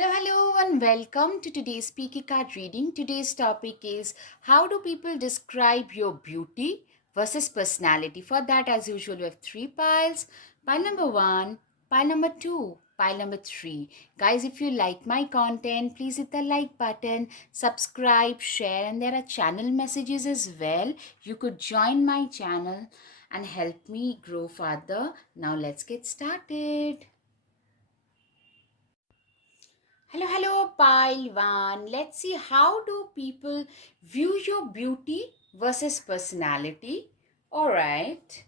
Hello, and welcome to today's speaker card reading. Today's topic is how do people describe your beauty versus personality? For that, as usual, we have three piles. Pile number one, pile number two, pile number three. Guys, if you like my content, please hit the like button, subscribe, share, and there are channel messages as well. You could join my channel and help me grow further. Now, let's get started. Hello, pile one. Let's see how do people view your beauty versus personality. All right.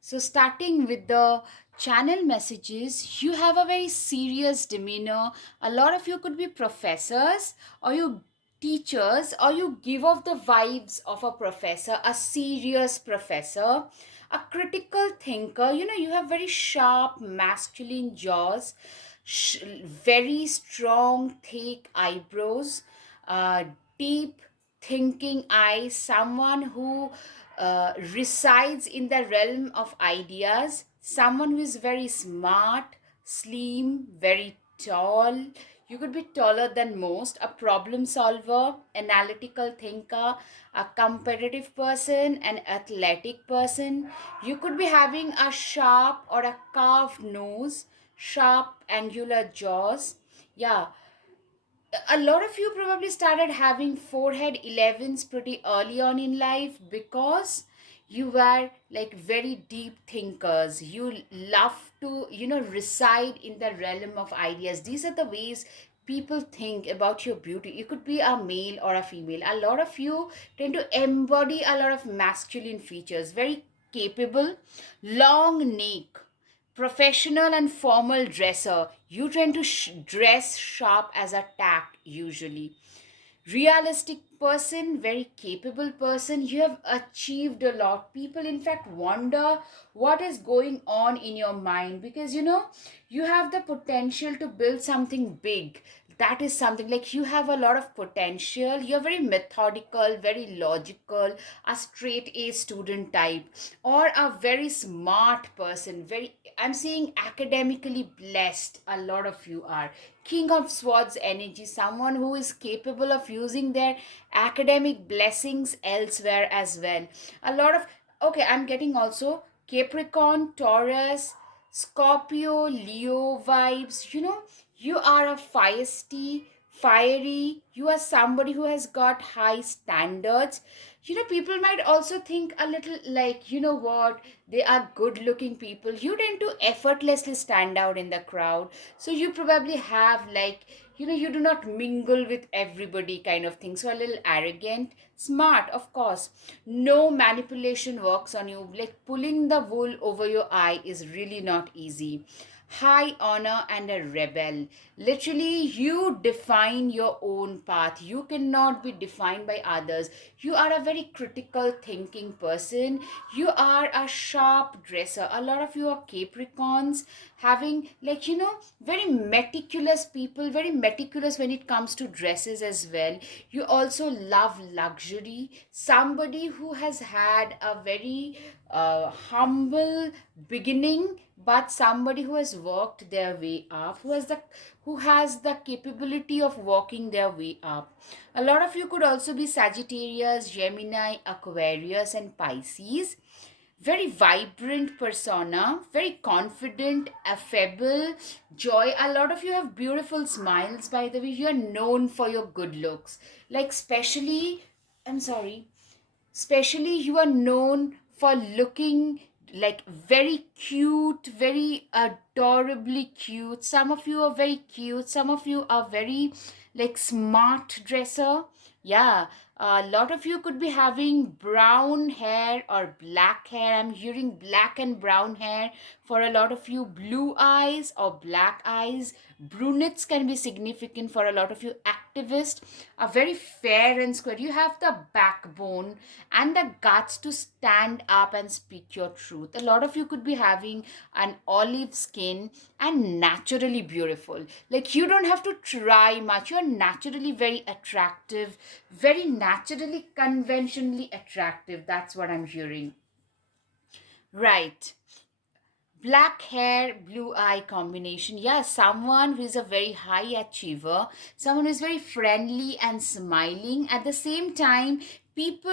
So, starting with the channel messages, you have a very serious demeanor. A lot of you could be professors or you teachers, or you give off the vibes of a professor, a serious professor, a critical thinker. You have very sharp masculine jaws, very strong, thick eyebrows, uh, deep thinking eyes, someone who resides in the realm of ideas, someone who is very smart, slim, very tall. You could be taller than most, a problem solver, analytical thinker, a competitive person, an athletic person. You could be having a sharp or a carved nose, sharp angular jaws. Yeah, a lot of you probably started having forehead 11s pretty early on in life because you were like very deep thinkers. You love to reside in the realm of ideas. These are the ways people think about your beauty. You could be a male or a female. A lot of you tend to embody a lot of masculine features. Very capable, long neck, professional and formal dresser. You tend to dress sharp as a tack usually. Realistic person, very capable person. You have achieved a lot. People in fact wonder what is going on in your mind, because you have the potential to build something big. That is something like you have a lot of potential. You're very methodical, very logical, a straight A student type, or a very smart person. Very, I'm seeing academically blessed. A lot of you are king of swords energy, someone who is capable of using their academic blessings elsewhere as well. A lot of, okay, I'm getting also Capricorn, Taurus, Scorpio, Leo vibes. You are a feisty, fiery. You are somebody who has got high standards. People might also think a little like, what, they are good looking people. You tend to effortlessly stand out in the crowd. So you probably have like, you do not mingle with everybody kind of thing. So a little arrogant, smart, of course. No manipulation works on you. Like pulling the wool over your eye is really not easy. High honor and a rebel. Literally, you define your own path. You cannot be defined by others. You are a very critical thinking person. You are a sharp dresser. A lot of you are Capricorns, having like, very meticulous people, very meticulous when it comes to dresses as well. You also love luxury. Somebody who has had a very humble beginning, but somebody who has worked their way up, who has the capability of walking their way up. A lot of you could also be Sagittarius, Gemini, Aquarius, and Pisces. Very vibrant persona, very confident, affable, joy. A lot of you have beautiful smiles, by the way. You are known for your good looks. Like, especially, I'm sorry, especially you are known for looking like very cute, very adorably cute. Some of you are very cute, some of you are very like smart dresser. Yeah, a lot of you could be having brown hair or black hair. I'm hearing black and brown hair for a lot of you. Blue eyes or black eyes. Brunettes can be significant for a lot of you. Activist, are very fair and square. You have the backbone and the guts to stand up and speak your truth. A lot of you could be having an olive skin and naturally beautiful. Like you don't have to try much. You're naturally very attractive, very naturally conventionally attractive. That's what I'm hearing. Right. Black hair, blue eye combination. Yeah, someone who is a very high achiever, someone who is very friendly and smiling. At the same time, people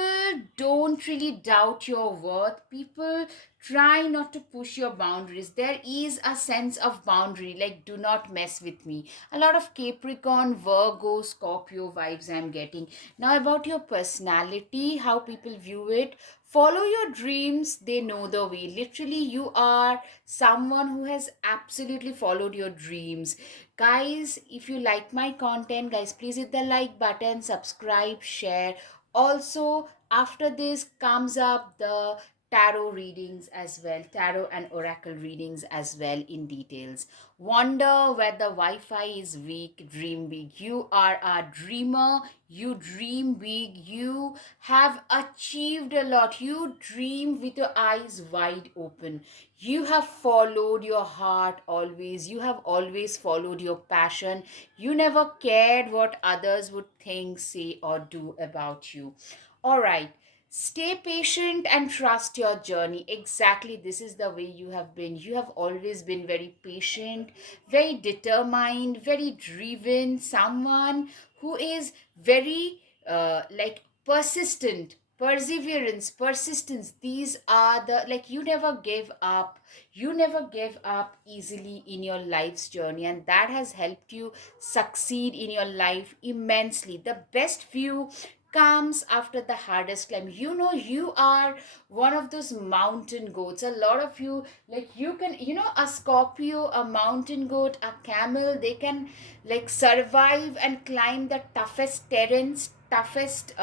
don't really doubt your worth. People try not to push your boundaries. There is a sense of boundary, like, do not mess with me. A lot of Capricorn, Virgo, Scorpio vibes I'm getting. Now, about your personality, how people view it. Follow your dreams, they know the way. Literally, you are someone who has absolutely followed your dreams. Guys, if you like my content, guys, please hit the like button, subscribe, share. Also, after this comes up the tarot readings as well, tarot and oracle readings as well in details. Wonder where the Wi-Fi is weak, dream big. You are a dreamer, you dream big, you have achieved a lot. You dream with your eyes wide open. You have followed your heart always. You have always followed your passion. You never cared what others would think, say, or do about you. All right. Stay patient and trust your journey. Exactly, this is the way you have been. You have always been very patient, very determined, very driven, someone who is very like persistent. Perseverance, persistence, these are the, like, you never gave up. You never gave up easily in your life's journey, and that has helped you succeed in your life immensely. The best view comes after the hardest climb. You know, you are one of those mountain goats. A lot of you, like, you can, you know, a Scorpio, a mountain goat, a camel, they can like survive and climb the toughest terrains, toughest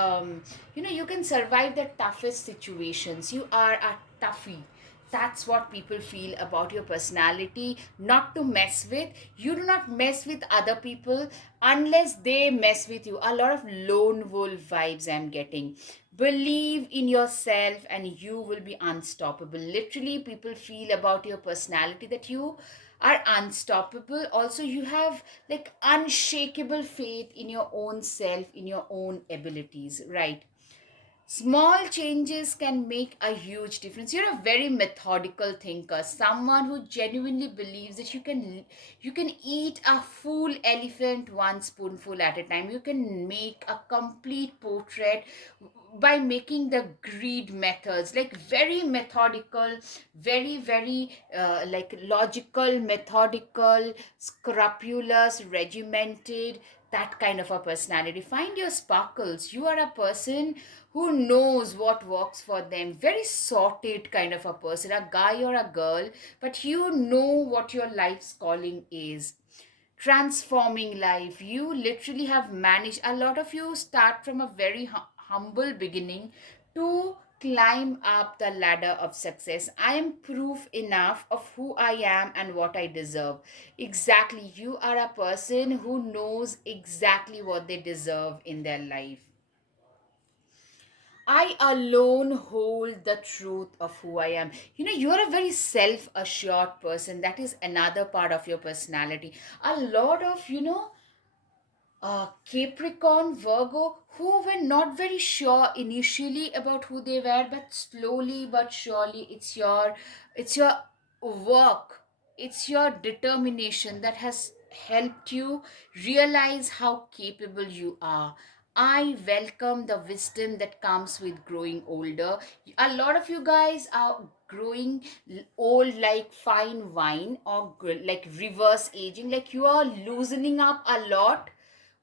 you know, you can survive the toughest situations. You are a toughie. That's what people feel about your personality. Not to mess with. You do not mess with other people unless they mess with you. A lot of lone wolf vibes I'm getting. Believe in yourself and you will be unstoppable. Literally, people feel about your personality that you are unstoppable. Also, you have like unshakable faith in your own self, in your own abilities, right? Small changes can make a huge difference. You're a very methodical thinker, someone who genuinely believes that you can eat a full elephant one spoonful at a time. You can make a complete portrait by making the greed methods, like very methodical, very like logical, methodical, scrupulous, regimented, that kind of a personality. Find your sparkles. You are a person who knows what works for them. Very sorted kind of a person, a guy or a girl, but you know what your life's calling is. Transforming life. You literally have managed. A lot of you start from a very humble beginning to climb up the ladder of success. I am proof enough of who I am and what I deserve. Exactly. You are a person who knows exactly what they deserve in their life. I alone hold the truth of who I am. You know, you're a very self assured person. That is another part of your personality. A lot of, you know, Capricorn, Virgo, who were not very sure initially about who they were, but slowly but surely, it's your work, it's your determination that has helped you realize how capable you are. I welcome the wisdom that comes with growing older. A lot of you guys are growing old like fine wine, or like reverse aging, like you are loosening up a lot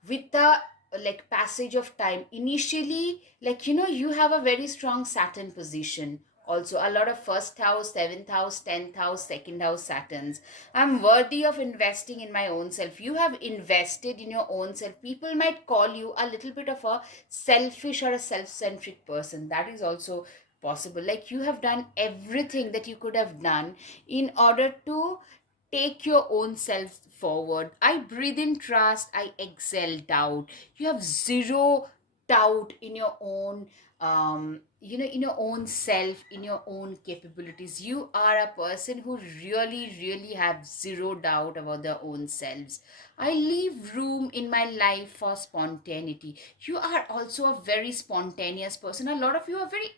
with the like passage of time. Initially, like, you know, you have a very strong Saturn position. Also, a lot of first house, seventh house, 10th house, second house Saturns. I'm worthy of investing in my own self. You have invested in your own self. People might call you a little bit of a selfish or a self-centric person. That is also possible. Like, you have done everything that you could have done in order to take your own self forward. I breathe in trust, I exhale doubt. You have zero doubt in your own, in your own self, in your own capabilities. You are a person who really really have zero doubt about their own selves. I leave room in my life for spontaneity. You are also a very spontaneous person. A lot of you are very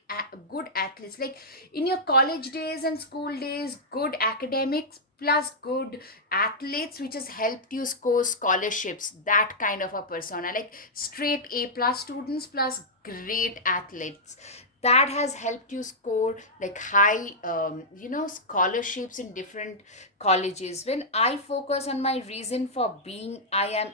good athletes, like in your college days and school days, good academics plus good athletes, which has helped you score scholarships. That kind of a persona, like straight A plus students plus great athletes, that has helped you score like high scholarships in different colleges. When I focus on my reason for being, I am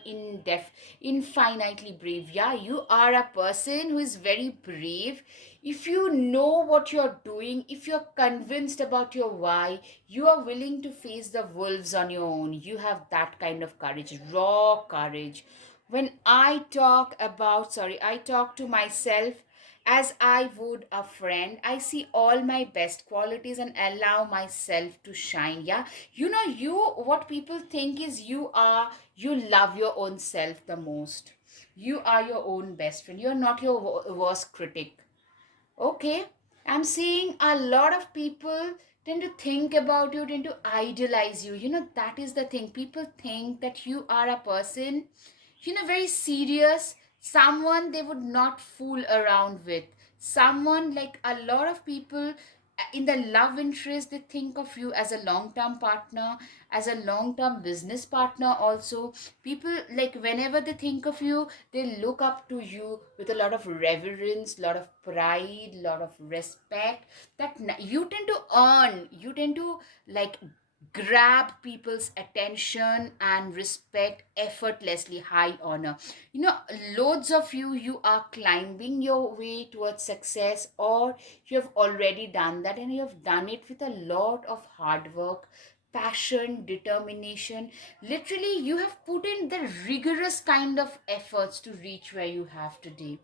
infinitely brave. Yeah, you are a person who is very brave. If you know what you're doing, if you're convinced about your why, you are willing to face the wolves on your own. You have that kind of courage, raw courage. When I talk to myself as I would a friend. I see all my best qualities and allow myself to shine. Yeah, what people think is you love your own self the most. You are your own best friend. You're not your worst critic. Okay, I'm seeing a lot of people tend to think about you, tend to idolize you. That is the thing. People think that you are a person, very serious, someone they would not fool around with. Someone, like a lot of people in the love interest, they think of you as a long term partner, as a long term business partner also. People, like whenever they think of you, they look up to you with a lot of reverence, lot of pride, lot of respect. You tend to earn, you tend to like grab people's attention and respect effortlessly. High honor. Loads of you are climbing your way towards success, or you have already done that, and you have done it with a lot of hard work, passion, determination. Literally, you have put in the rigorous kind of efforts to reach where you have today.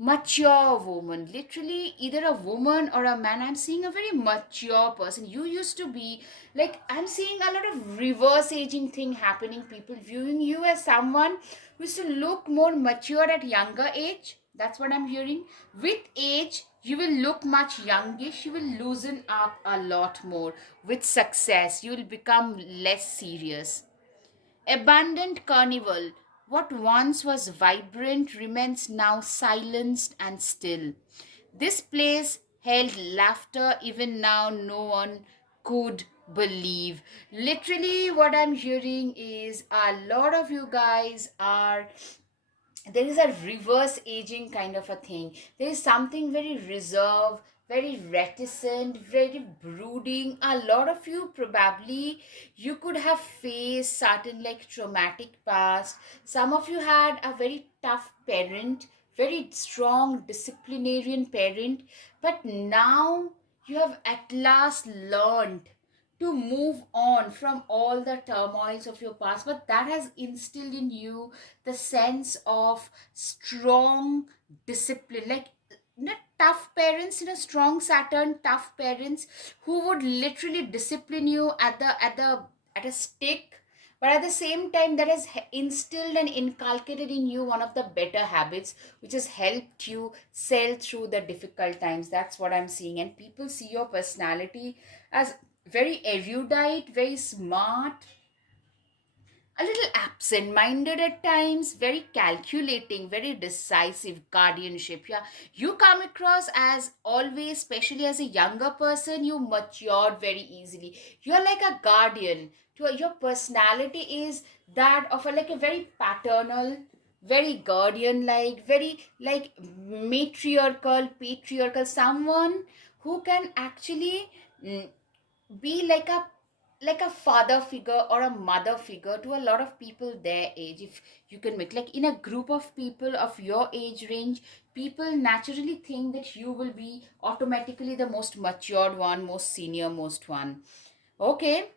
Mature woman, literally either a woman or a man. I'm seeing a very mature person. You used to be like, I'm seeing a lot of reverse aging thing happening. People viewing you as someone who used to look more mature at younger age. That's what I'm hearing. With age, you will look much youngish. You will loosen up a lot more. With success, you will become less serious. Abandoned carnival. What once was vibrant remains now silenced and still. This place held laughter even now no one could believe. Literally, what I'm hearing is a lot of you guys are, there is a reverse aging kind of a thing. There is something very reserved, very reticent, very brooding. A lot of you probably, you could have faced certain like traumatic past. Some of you had a very tough parent, very strong disciplinarian parent, but now you have at last learned to move on from all the turmoils of your past. But that has instilled in you the sense of strong discipline, like not tough parents, strong Saturn, tough parents who would literally discipline you at a stick. But at the same time, that has instilled and inculcated in you one of the better habits, which has helped you sail through the difficult times. That's what I'm seeing. And people see your personality as very erudite, very smart, a little absent minded at times, very calculating, very decisive. Guardianship. Yeah, you come across as always, especially as a younger person, you matured very easily. You're like a guardian. Your personality is that of like a very paternal, very guardian like, very like patriarchal, someone who can actually be like a father figure or a mother figure to a lot of people their age. If you can make, like in a group of people of your age range, people naturally think that you will be automatically the most matured one, most senior most one. Okay.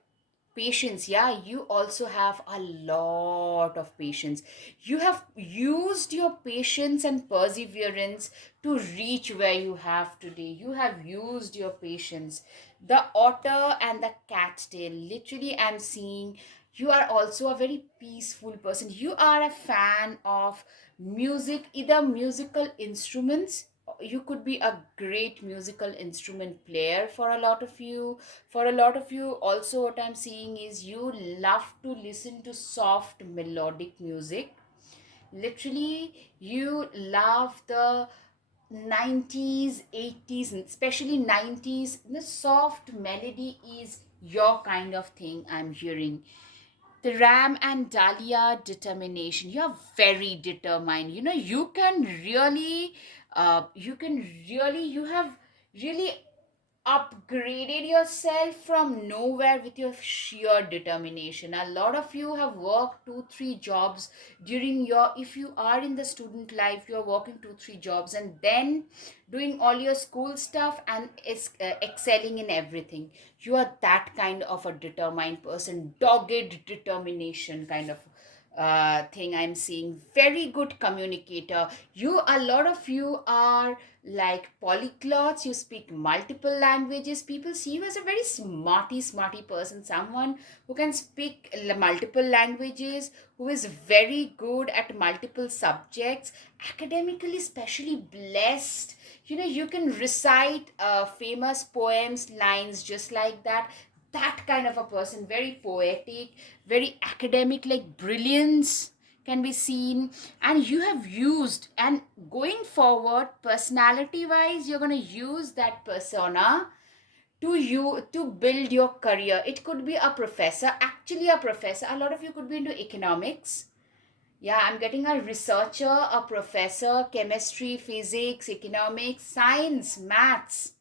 Patience. Yeah, you also have a lot of patience. You have used your patience and perseverance to reach where you have today. You have used your patience. The otter and the cat's tail, literally I'm seeing You are also a very peaceful person. You are a fan of music, either musical instruments. You could be a great musical instrument player for a lot of you. For a lot of you, also, what I'm seeing is you love to listen to soft melodic music. Literally, you love the 90s, 80s, and especially 90s. The soft melody is your kind of thing, I'm hearing. The Ram and Dahlia determination. You're very determined. You have really upgraded yourself from nowhere with your sheer determination. A lot of you have worked 2 3 jobs during your, if you are in the student life, you are working 2 3 jobs and then doing all your school stuff and is excelling in everything. You are that kind of a determined person, dogged determination kind of thing I'm seeing. Very good communicator. A lot of you are like polyglots. You speak multiple languages. People see you as a very smarty person, someone who can speak multiple languages, who is very good at multiple subjects, academically especially blessed. You can recite famous poems lines just like that. That kind of a person, very poetic, very academic, like brilliance can be seen. And you have used, and going forward, personality wise, you're going to use that persona to build your career. It could be a professor, actually a professor. A lot of you could be into economics. Yeah, I'm getting a researcher, a professor, chemistry, physics, economics, science, maths,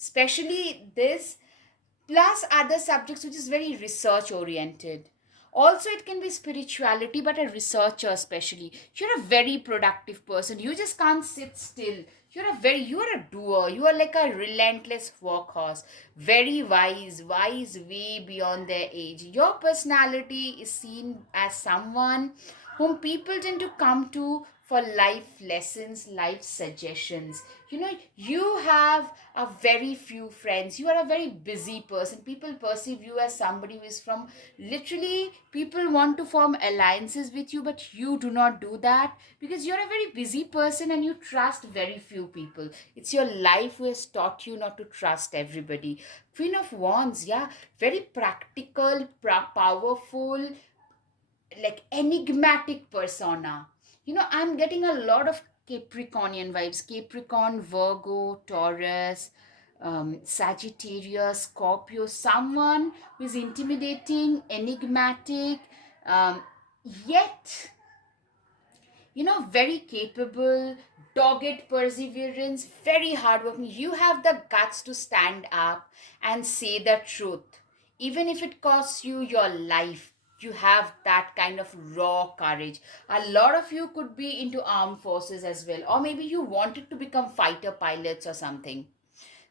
especially this, plus other subjects which is very research oriented. Also, it can be spirituality, but a researcher especially. You're a very productive person. You just can't sit still. You are a doer. You are like a relentless workhorse. Very wise way beyond their age. Your personality is seen as someone whom people tend to come to for life lessons, life suggestions. You have a very few friends. You are a very busy person. People perceive you as somebody who is from, literally, people want to form alliances with you, but you do not do that because you're a very busy person and you trust very few people. It's your life who has taught you not to trust everybody. Queen of Wands, yeah, very practical, powerful, like enigmatic persona. I'm getting a lot of Capricornian vibes. Capricorn, Virgo, Taurus, Sagittarius, Scorpio. Someone who is intimidating, enigmatic, um, yet very capable, dogged perseverance, very hardworking. You have the guts to stand up and say the truth, even if it costs you your life. You have that kind of raw courage. A lot of you could be into armed forces as well, or maybe you wanted to become fighter pilots or something.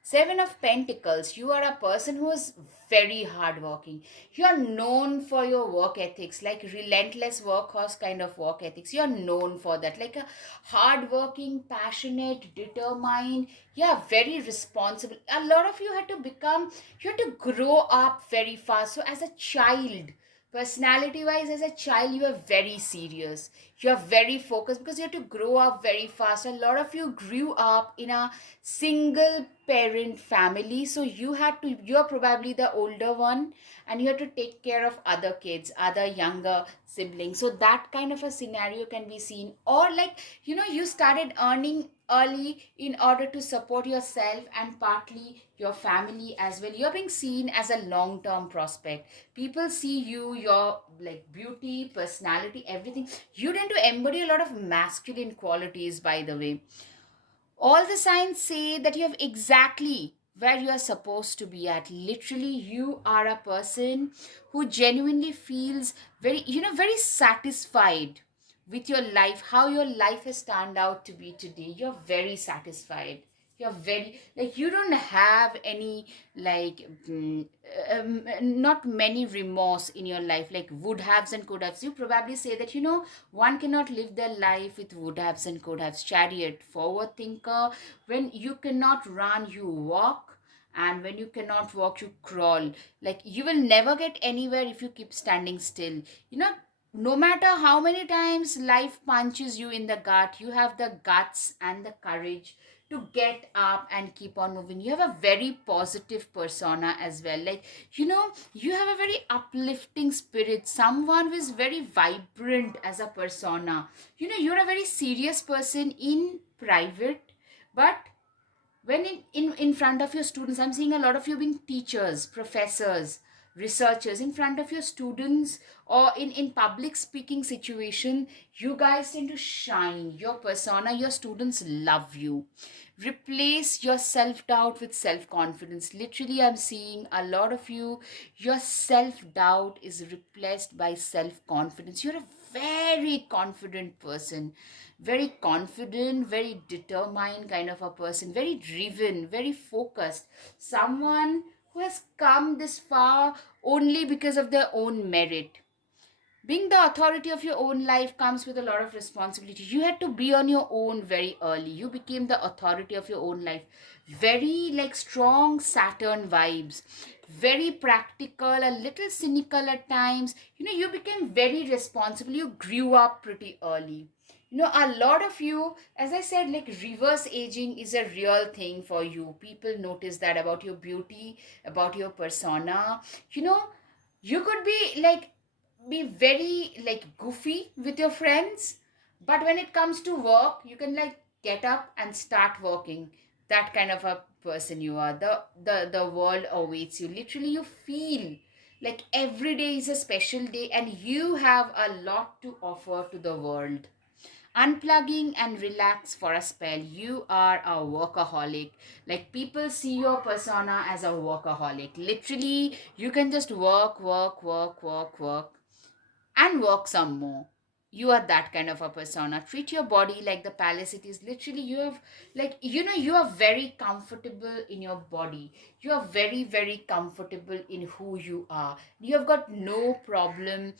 Seven of Pentacles, you are a person who is very hardworking. You are known for your work ethics, like relentless workhorse kind of work ethics. You are known for that, like a hardworking, passionate, determined. Yeah, very responsible. A lot of you had to grow up very fast. So as a child, personality wise, as a child, you are very serious. You are very focused because you have to grow up very fast. A lot of you grew up in a single parent family, so you're probably the older one, and you have to take care of other kids, other younger siblings. So that kind of a scenario can be seen. Or like, you started earning early in order to support yourself and partly your family as well. You're being seen as a long term prospect. People see you, your like beauty, personality, everything. You tend to embody a lot of masculine qualities, by the way. All the signs say that you have exactly where you are supposed to be at. Literally, you are a person who genuinely feels very satisfied with your life, how your life has turned out to be today. You're very satisfied. You're very, like, you don't have any, like, not many remorse in your life, like would haves and could haves. You probably say that one cannot live their life with would haves and could haves. Chariot, forward thinker. When you cannot run, you walk. and when you cannot walk, you crawl. Like, you will never get anywhere if you keep standing still. You know, no matter how many times life punches you in the gut, you have the guts and the courage to get up and keep on moving. You have a very positive persona as well. Like, you have a very uplifting spirit, someone who is very vibrant as a persona. You're a very serious person in private, but when in front of your students, I'm seeing a lot of you being teachers, professors, researchers in front of your students, or in public speaking situation, you guys tend to shine your persona. Your students love you. Replace your self doubt with self confidence. Literally, I'm seeing a lot of you, your self doubt is replaced by self confidence. You're a very confident person, very confident, very determined kind of a person, very driven, very focused, someone who has come this far only because of their own merit. Being the authority of your own life comes with a lot of responsibility. You had to be on your own very early. You became the authority of your own life. Very like strong Saturn vibes, very practical, a little cynical at times. You became very responsible. You grew up pretty early. A lot of you, as I said, like reverse aging is a real thing for you. People notice that about your beauty, about your persona. you know you could be very like goofy with your friends, but when it comes to work, you can like get up and start working. That kind of a person you are. The world awaits you. Literally, you feel like every day is a special day and you have a lot to offer to the world. Unplugging and relax for a spell. You are a workaholic. Like, people see your persona as a workaholic. Literally, you can just work, work, work, work, work, and work some more. You are that kind of a persona. Treat your body like the palace it is. Literally, you have, like, you are very comfortable in your body. You are very, very comfortable in who you are. You have got no problem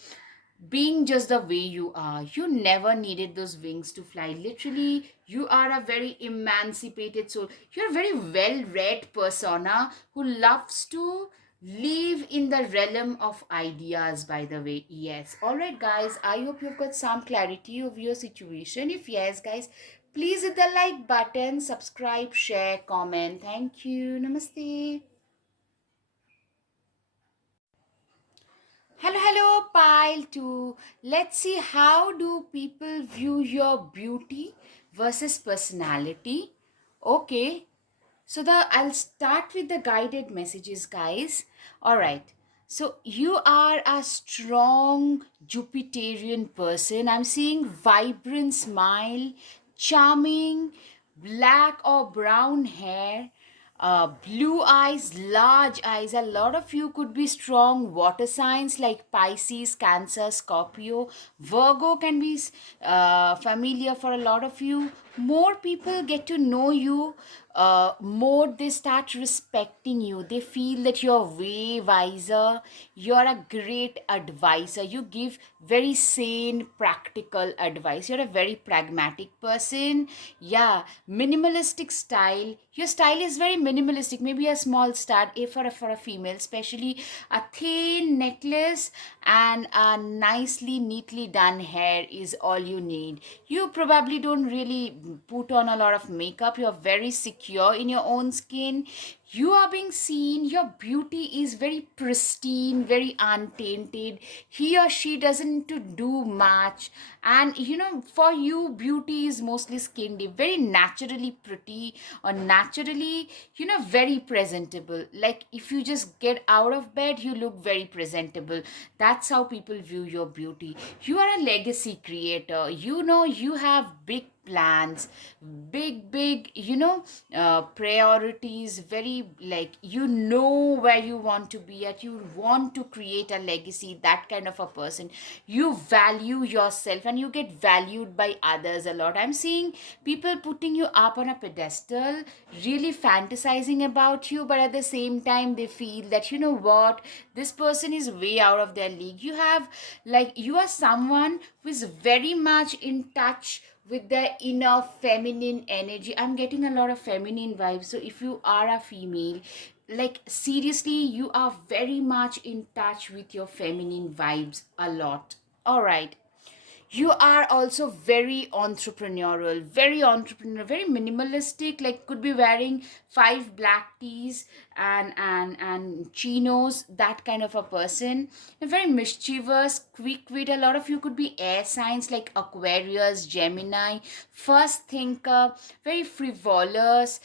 being just the way you are. You never needed those wings to fly. Literally, you are a very emancipated soul. You're a very well read persona who loves to live in the realm of ideas, by the way. Yes. All right, guys. I hope you've got some clarity of your situation. If yes, guys, please hit the like button, subscribe, share, comment. Thank you. Namaste. Hello, hello, pile 2. Let's see, how do people view your beauty versus personality? Okay, so I'll start with the guided messages, guys. All right. So you are a strong Jupiterian person. I'm seeing vibrant smile, charming black or brown hair, blue eyes, large eyes. A lot of you could be strong water signs like Pisces, Cancer, Scorpio. Virgo can be familiar for a lot of you. More people get to know you, more they start respecting you. They feel that you're way wiser. You're a great advisor. You give very sane, practical advice. You're a very pragmatic person. Yeah, minimalistic style. Your style is very minimalistic. Maybe a small stud, for a female, especially a thin necklace and a nicely, neatly done hair is all you need. You probably don't really put on a lot of makeup. You're very secure in your own skin. You are being seen. Your beauty is very pristine, very untainted. He or she doesn't to do much. And for you, beauty is mostly skin deep, very naturally pretty, or naturally, very presentable. Like, if you just get out of bed, you look very presentable. That's how people view your beauty. You are a legacy creator. You have big plans, big, priorities, very, like, where you want to be at. You want to create a legacy. That kind of a person. You value yourself and you get valued by others a lot. I'm seeing people putting you up on a pedestal, really fantasizing about you, but at the same time they feel that, what, this person is way out of their league. You are someone who is very much in touch with the inner feminine energy. I'm getting a lot of feminine vibes. So if you are a female, like seriously, you are very much in touch with your feminine vibes a lot. All right. You are also very entrepreneurial, very minimalistic, like could be wearing five black tees and chinos, that kind of a person. Very mischievous, quick-wit. A lot of you could be air signs like Aquarius, Gemini, first thinker, very frivolous,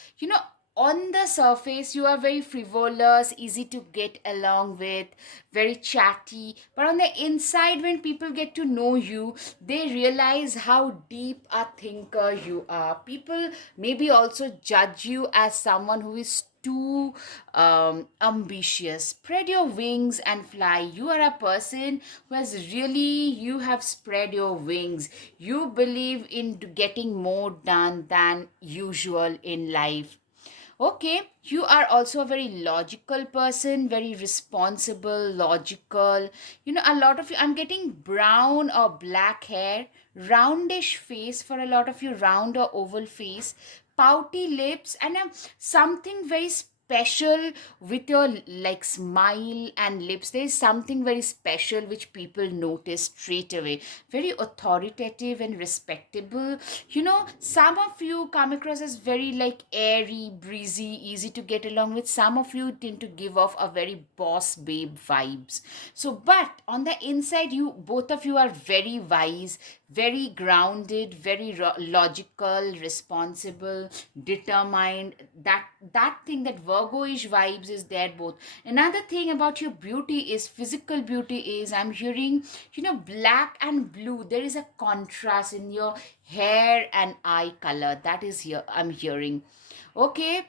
on the surface you are very frivolous, easy to get along with, very chatty, but on the inside when people get to know you, they realize how deep a thinker you are. People maybe also judge you as someone who is too ambitious. Spread your wings and fly. You are a person who has really, you have spread your wings. You believe in getting more done than usual in life. Okay, you are also a very logical person, very responsible, logical. A lot of you, I'm getting brown or black hair, roundish face for a lot of you, round or oval face, pouty lips, and something very special with your like smile and lips. There is something very special which people notice straight away. Very authoritative and respectable. Some of you come across as very like airy, breezy, easy to get along with. Some of you tend to give off a very boss babe vibes. So but on the inside, you both of you are very wise, very grounded, very logical, responsible, determined. That thing, that Virgo-ish vibes is there both. Another thing about your beauty is physical beauty is, I'm hearing, black and blue. There is a contrast in your hair and eye color. That is here I'm hearing. Okay,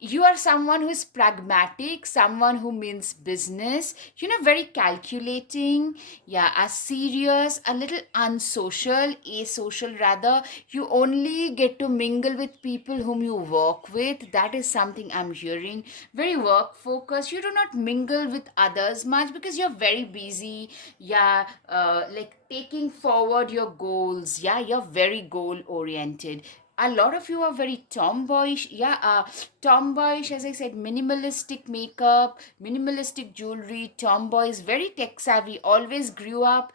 you are someone who is pragmatic, someone who means business, very calculating, yeah, a serious, a little unsocial, asocial rather. You only get to mingle with people whom you work with. That is something I'm hearing. Very work focused. You do not mingle with others much because you're very busy. Yeah, like taking forward your goals. Yeah, you're very goal oriented. A lot of you are very tomboyish. Yeah, tomboyish, as I said, minimalistic makeup, minimalistic jewelry. Tomboys, very tech savvy, always grew up,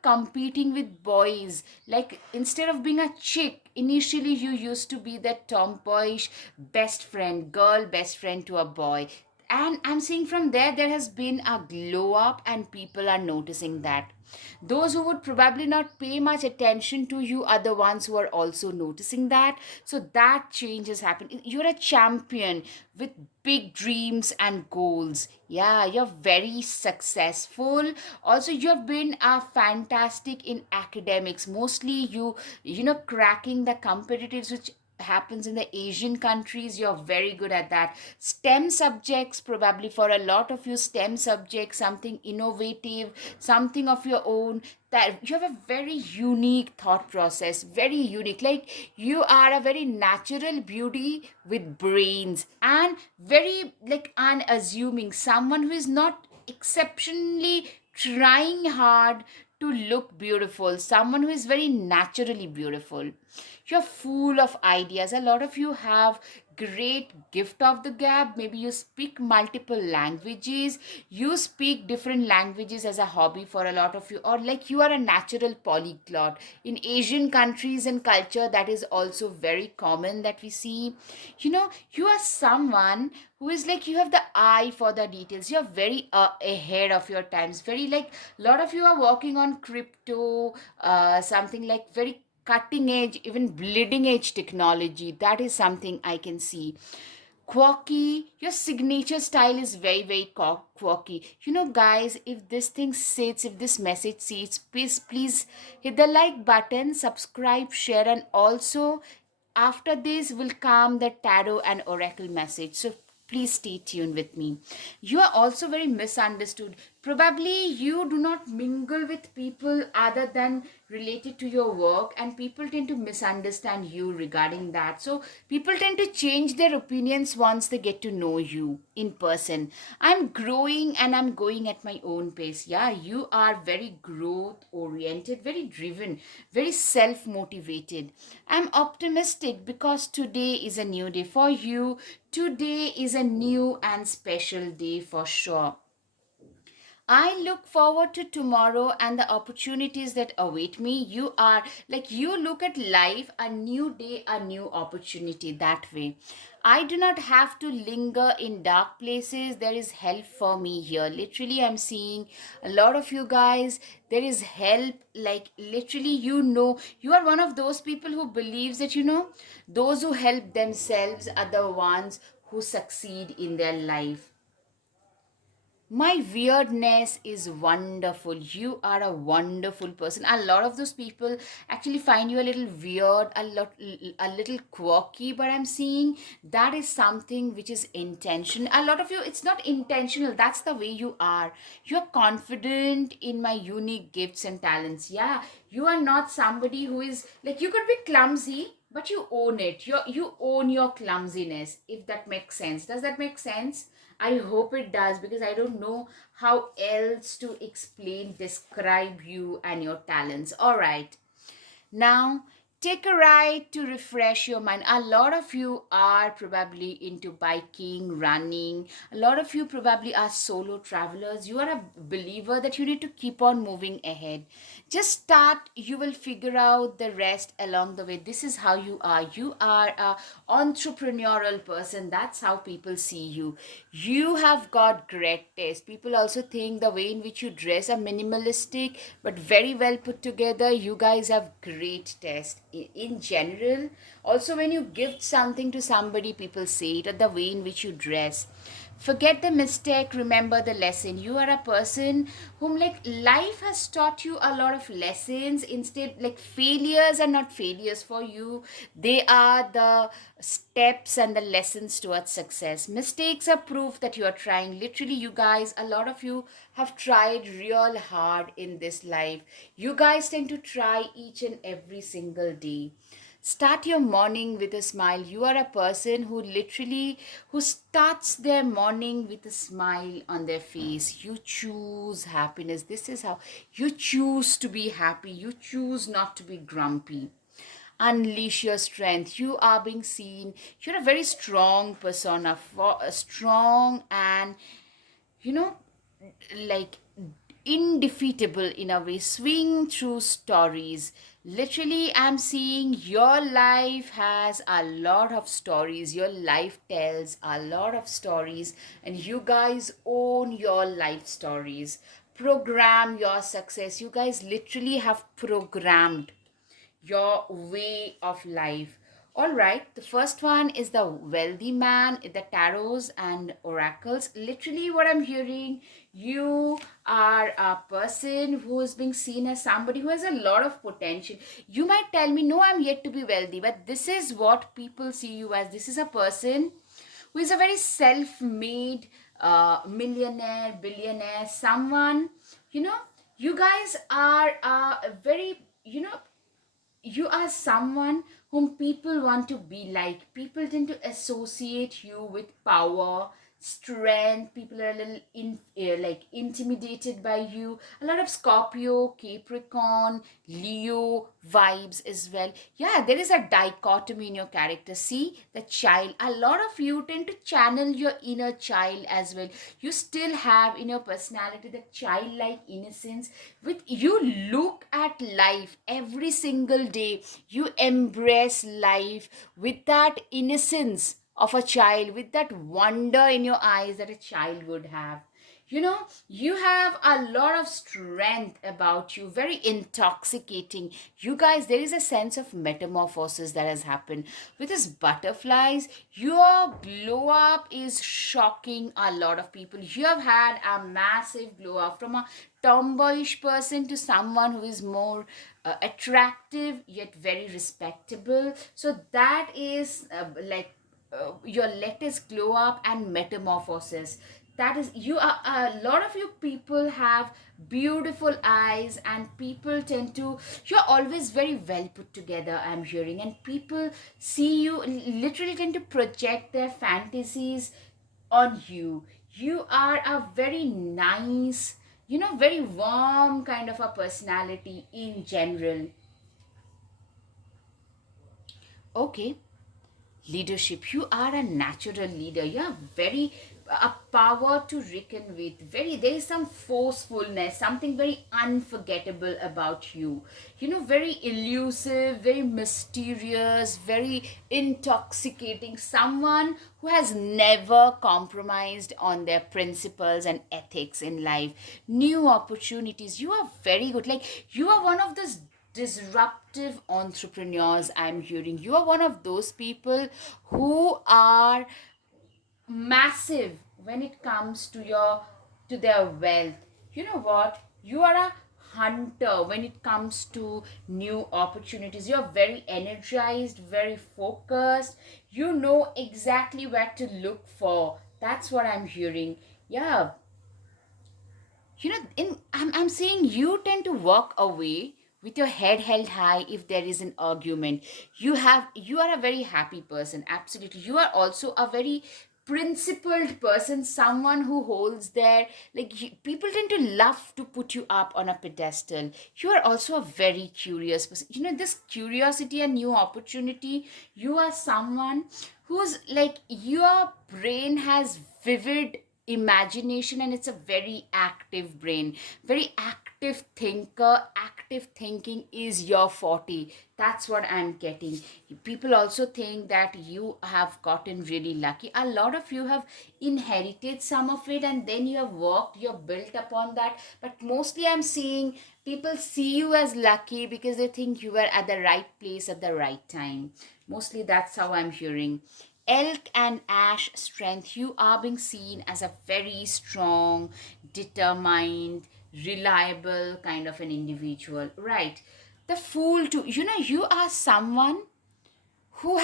competing with boys. Like instead of being a chick, initially you used to be that tomboyish best friend, girl best friend to a boy. And I'm seeing from there has been a glow up, and people are noticing that. Those who would probably not pay much attention to you are the ones who are also noticing that. So that change has happened. You're a champion with big dreams and goals. Yeah, you're very successful. Also, you have been fantastic in academics. Mostly cracking the competitives which happens in the Asian countries. You're very good at that. STEM subjects, probably for a lot of you, STEM subjects, something innovative, something of your own. That you have a very unique thought process, very unique. Like you are a very natural beauty with brains, and very like unassuming, someone who is not exceptionally trying hard to look beautiful, someone who is very naturally beautiful. You're full of ideas. A lot of you have great gift of the gab. Maybe you speak multiple languages. You speak different languages as a hobby for a lot of you, or like you are a natural polyglot. In Asian countries and culture, that is also very common that we see. You are someone who is like, you have the eye for the details. You're very ahead of your times. Very like, a lot of you are working on crypto, something like very cutting edge, even bleeding edge technology. That is something I can see. Quirky, your signature style is very, very quirky. Guys, if this thing sits, if this message sits, please hit the like button, subscribe, share, and also after this will come the tarot and oracle message. So please stay tuned with me. You are also very misunderstood. Probably you do not mingle with people other than related to your work, and people tend to misunderstand you regarding that. So people tend to change their opinions once they get to know you in person. I'm growing and I'm going at my own pace. Yeah, you are very growth oriented, very driven, very self motivated. I'm optimistic because today is a new day for you. Today is a new and special day for sure. I look forward to tomorrow and the opportunities that await me. You are like, you look at life, a new day, a new opportunity that way. I do not have to linger in dark places. There is help for me here. Literally, I'm seeing a lot of you guys. There is help. Like, literally, you are one of those people who believes that, those who help themselves are the ones who succeed in their life. My weirdness is wonderful. You are a wonderful person. A lot of those people actually find you a little weird, a little quirky, but I'm seeing that is something which is intentional. A lot of you, it's not intentional. That's the way you are. You're confident in my unique gifts and talents. Yeah, you are not somebody who is like, you could be clumsy, but you own it. You own your clumsiness, if that makes sense. Does that make sense? I hope it does, because I don't know how else to explain, describe you and your talents. All right. Now, take a ride to refresh your mind. A lot of you are probably into biking, running. A lot of you probably are solo travelers. You are a believer that you need to keep on moving ahead. Just start, you will figure out the rest along the way. This is how you are. You are a entrepreneurial person. That's how people see you. You have got great taste. People also think the way in which you dress are minimalistic but very well put together. You guys have great taste in general. Also, when you gift something to somebody, people say it, or the way in which you dress. Forget the mistake, remember the lesson. You are a person whom, like, life has taught you a lot of lessons. Instead, like, failures are not failures for you, they are the steps and the lessons towards success. Mistakes are proof that you are trying. Literally, you guys, a lot of you have tried real hard in this life. You guys tend to try each and every single day. Start your morning with a smile. You are a person who literally, who starts their morning with a smile on their face. You choose happiness. This is how you choose to be happy. You choose not to be grumpy. Unleash your strength. You are being seen. You're a very strong persona, for a strong and, you know like, indefeatable in a way. Swing through stories. Literally, I'm seeing your life has a lot of stories. Your life tells a lot of stories, and you guys own your life stories. Program your success. You guys literally have programmed your way of life. All right, the first one is the wealthy man, the tarots and oracles. Literally, what I'm hearing, you are a person who is being seen as somebody who has a lot of potential. You might tell me, no, I'm yet to be wealthy, but this is what people see you as. This is a person who is a very self made millionaire, billionaire, someone, you know, you guys are very, you are someone whom people want to be like. People tend to associate you with power, strength. People are a little like intimidated by you. A lot of Scorpio, Capricorn, Leo vibes as well. Yeah, there is a dichotomy in your character. See, the child. A lot of you tend to channel your inner child as well. You still have in your personality the childlike innocence. With you, look at life every single day. You embrace life with that innocence of a child, with that wonder in your eyes that a child would have. You have a lot of strength about you, very intoxicating. You guys, there is a sense of metamorphosis that has happened with these butterflies. Your glow up is shocking a lot of people. You have had a massive glow up from a tomboyish person to someone who is more attractive yet very respectable. So that is your latest glow up and metamorphosis. That is, you are, a lot of you people have beautiful eyes, and people tend to, you're always very well put together, I'm hearing, and people see you, literally tend to project their fantasies on you. You are a very nice, very warm kind of a personality in general. Okay. Leadership, you are a natural leader, you are very, a power to reckon with, very, there is some forcefulness, something very unforgettable about you, very elusive, very mysterious, very intoxicating, someone who has never compromised on their principles and ethics in life. New opportunities, you are very good, like you are one of those disruptive entrepreneurs, I'm hearing. You are one of those people who are massive when it comes to their wealth. You know what, you are a hunter when it comes to new opportunities. You're very energized, very focused, you know exactly where to look for. That's what I'm hearing. Yeah, I'm saying you tend to walk away with your head held high if there is an argument. You are a very happy person, absolutely. You are also a very principled person, someone who holds their, like people tend to love to put you up on a pedestal. You are also a very curious person, this curiosity and new opportunity. You are someone who's like, your brain has vivid imagination, and it's a very active brain, very active thinker. Active thinking is your forte. That's what I'm getting. People also think that you have gotten really lucky. A lot of you have inherited some of it, and then you have worked, you're built upon that. But mostly I'm seeing people see you as lucky because they think you were at the right place at the right time. Mostly that's how I'm hearing. Elk and ash strength, you are being seen as a very strong, determined, reliable kind of an individual, right? The fool too, you are someone who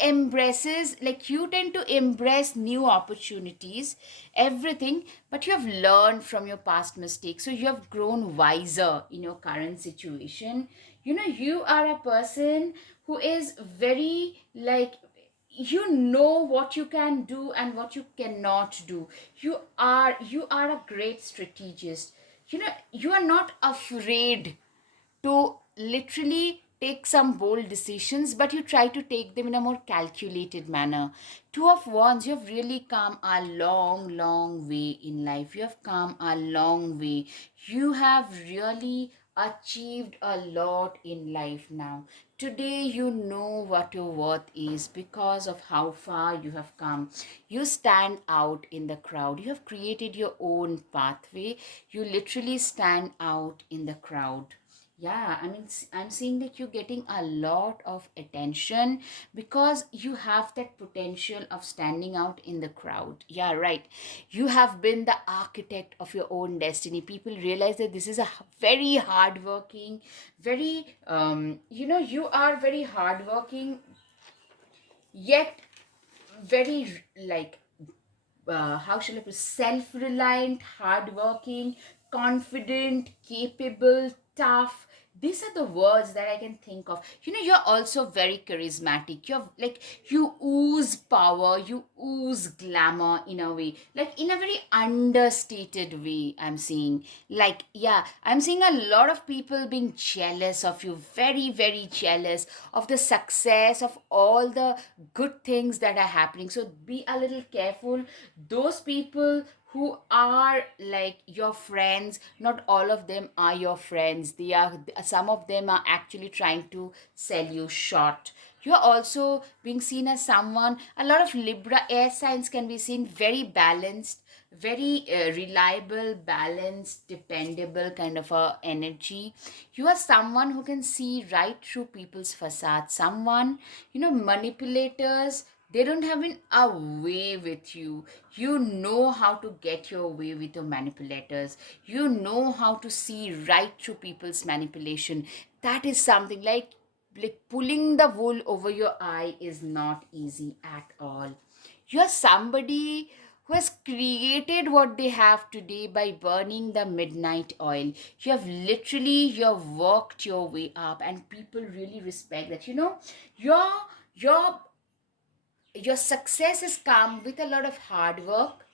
embraces, like you tend to embrace new opportunities, everything, but you have learned from your past mistakes, so you have grown wiser in your current situation. You are a person who is very, like, you know what you can do and what you cannot do. You are a great strategist. You are not afraid to literally take some bold decisions, but you try to take them in a more calculated manner. Two of Wands, you have really come a long, long way in life. You have come a long way. You have really achieved a lot in life now. Today, you know what your worth is because of how far you have come. You stand out in the crowd. You have created your own pathway. You literally stand out in the crowd. Yeah, I mean, I'm seeing that you're getting a lot of attention because you have that potential of standing out in the crowd. Yeah, right. You have been the architect of your own destiny. People realize that this is a very hardworking, very, you are very hardworking, yet very, like, how shall I put, self-reliant, hardworking, confident, capable, tough. These are the words that I can think of. You're also very charismatic. You're like, you ooze power, you ooze glamour in a way, like in a very understated way. I'm seeing, like, yeah, I'm seeing a lot of people being jealous of you, very, very jealous of the success of all the good things that are happening. So be a little careful. Those people who are like your friends, not all of them are your friends. They are, some of them are actually trying to sell you short. You're also being seen as someone, a lot of Libra air signs can be seen very balanced, very reliable, balanced, dependable kind of a energy. You are someone who can see right through people's facade. Someone, manipulators, they don't have an a way with you. You know how to get your way with your manipulators. You know how to see right through people's manipulation. That is something like pulling the wool over your eye is not easy at all. You're somebody who has created what they have today by burning the midnight oil. You have literally, you have worked your way up, and people really respect that. Your your your success has come with a lot of hard work,